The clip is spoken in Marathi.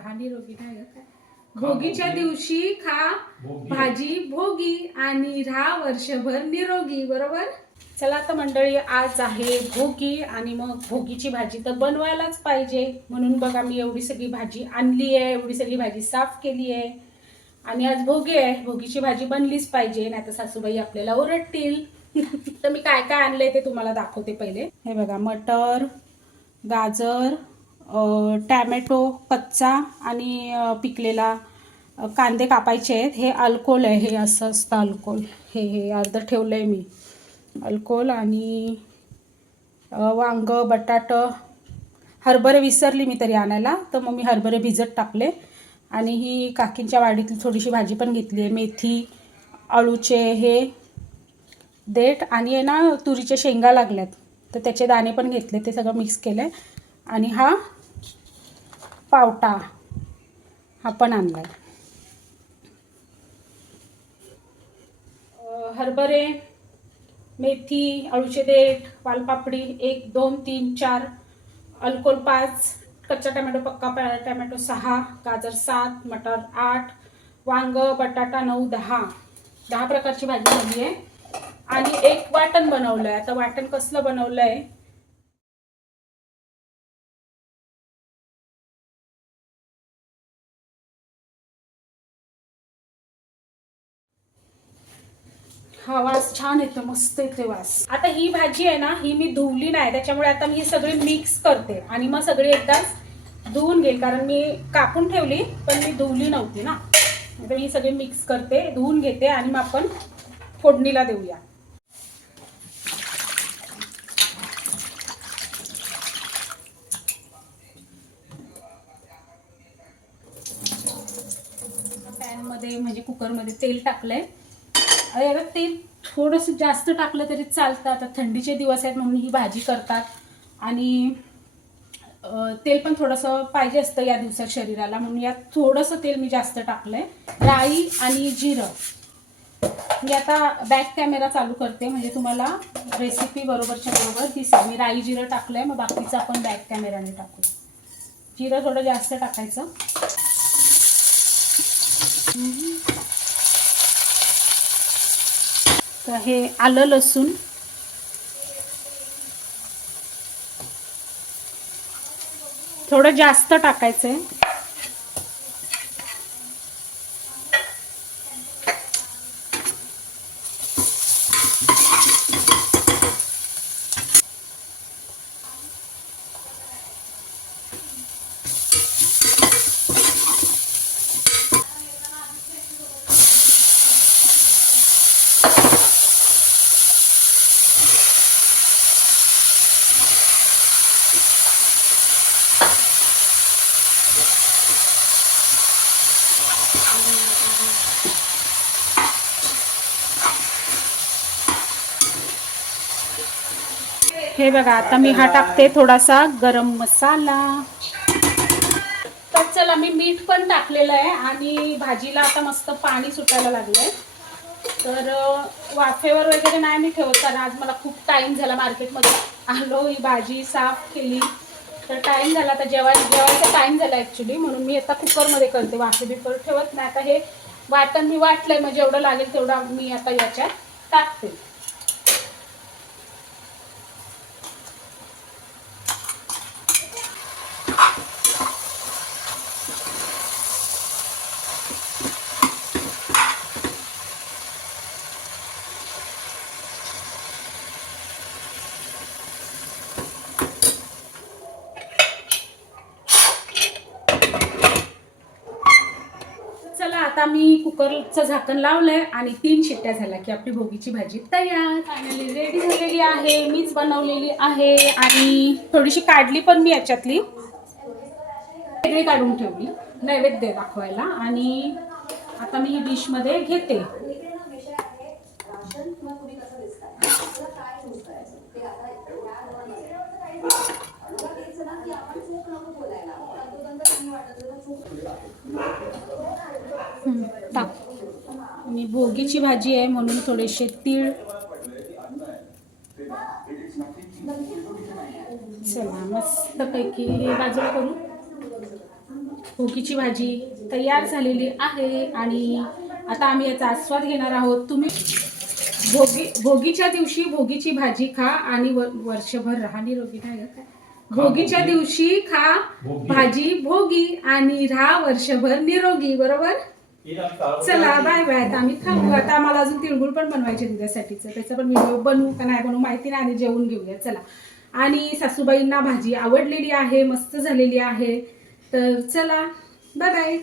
राहा निरोगी नाही गं काय भोगीच्या दिवशी खा भाजी भोगी आणि राहा वर्षभर निरोगी बरोबर? चला आता मंडळी आज आहे भोगी आणि मग भोगीची भाजी तर बनवायलाच पाहिजे. म्हणून बघा मी एवढी सगळी भाजी आणली आहे एवढी सगळी भाजी साफ केली आहे. आणि आज भोगी आहे भोगीची भाजी बनलीच पाहिजे नाही तर सासूबाई आपल्याला ओरडतील. तर मी काय काय आणलंय ते तुम्हाला दाखवते पहिले. हे बघा मटर गाजर टॅमॅटो कच्चा आणि पिकलेला कांदे कापायचे आहेत. हे अल्कोल आहे. हे असं असतं अल्कोल हे हे अर्ध ठेवलं आहे मी. अल्कोल आणि वांगं वांग बटाट. हरभरे विसरली मी तरी आणायला. तर मग मी हरभरे भिजत टाकले. आणि ही काकींच्या वाडीतली थोडीशी भाजी पण घेतली आहे. मेथी अळूचे हे देठ आणि आहे ना तुरीच्या शेंगा लागल्यात. तर त्याचे दाणे पण घेतले. ते सगळं मिक्स केलं आणि हा पावटा हा पण आणला आहे हरभरे मेथी अळूचे देठ वालपापडी एक दोन तीन चार अल्कोल पाच कच्चा टमॅटो पक्का पा- टमॅटो सहा गाजर सात मटर आठ वांग बटाटा नऊ दहा. दहा प्रकारची भाजी झाली आहे. आणि एक वाटण बनवलं आहे आता वाटण कसलं बनवलं आहे हा वास छान येतो मस्त येते वास आता ही भाजी आहे ना ही मी धुवली नाही त्याच्यामुळे आता मी ही सगळी मिक्स करते. आणि मग सगळी एकदाच धुवून घेईल कारण मी कापून ठेवली पण मी धुवली नव्हती ना. आता मी ही सगळी मिक्स करते धुवून घेते आणि मग आपण फोडणीला देऊया. पॅनमध्ये म्हणजे कुकरमध्ये तेल टाकलंय. अरे आता तेल थोडंसं जास्त टाकलं तरी चालतं. आता थंडीचे दिवस आहेत म्हणून ही भाजी करतात. आणि तेल पण थोडंसं पाहिजे असतं या दिवसात शरीराला. म्हणून यात थोडंसं तेल मी जास्त टाकलंय. राई आणि जिरं. मी आता बॅक कॅमेरा चालू करते. म्हणजे तुम्हाला रेसिपी बरोबरच्या बरोबर दिसेल. मी राई जिरं टाकलंय. मग बाकीचं आपण बॅक कॅमेराने टाकू. जिरं थोडं जास्त टाकायचं. तर हे आलं लसूण? थोडं जास्त टाकायचं आहे हे बघा आता मी हा टाकते थोडासा गरम मसाला. तर चला मी मीठ पण टाकलेलं आहे आणि भाजीला आता मस्त पाणी सुटायला लागलंय. तर वाफेवर वगैरे नाही मी ठेवत कारण आज मला खूप टाइम झाला मार्केटमध्ये. आलो ही भाजी साफ केली. तर टाइम झाला आता जेव्हा जेवायचा टाइम झाला ॲक्च्युली म्हणून मी आता कुकरमध्ये करते वाफे बिफर ठेवत नाही. आता हे वाटण मी वाटलंय मग जेवढं लागेल तेवढं मी आता याच्यात टाकते चला आता मी कुकरचं झाकण लावलंय आणि तीन शिट्ट्या झाल्या की आपली भोगीची भाजी तयार. फायनली रेडी झालेली आहे मीच बनवलेली आहे आणि थोडीशी काढली पण मी याच्यातली. वेगळी काढून ठेवली नैवेद्य दाखवायला आणि आता मी ही डिशमध्ये घेते हं, टाक आणि भोगीची भाजी आहे म्हणून थोडेसे तीळ. चला मस्तपैकी हे बाजूला करू. भोगीची भाजी तयार झालेली आहे आणि आता आम्ही याचा आस्वाद घेणार आहोत. तुम्ही भोगी भोगीच्या दिवशी भोगीची भाजी खा आणि व- वर्षभर राहा. निरोगी नाही का? भोगीच्या दिवशी खा भाजी भोगी आणि राहा वर्षभर निरोगी बरोबर? चला बाय बाय आता आम्ही खाऊ आता आम्हाला अजून तिळगुळ पण बनवायचे उद्यासाठीचं त्याचा पण व्हिडिओ बनवू का नाही बनवू माहिती नाही आणि जेवून घेऊया. चला. आणि सासूबाईंना भाजी आवडलेली आहे मस्त झालेली आहे. तर चला बाय बाय.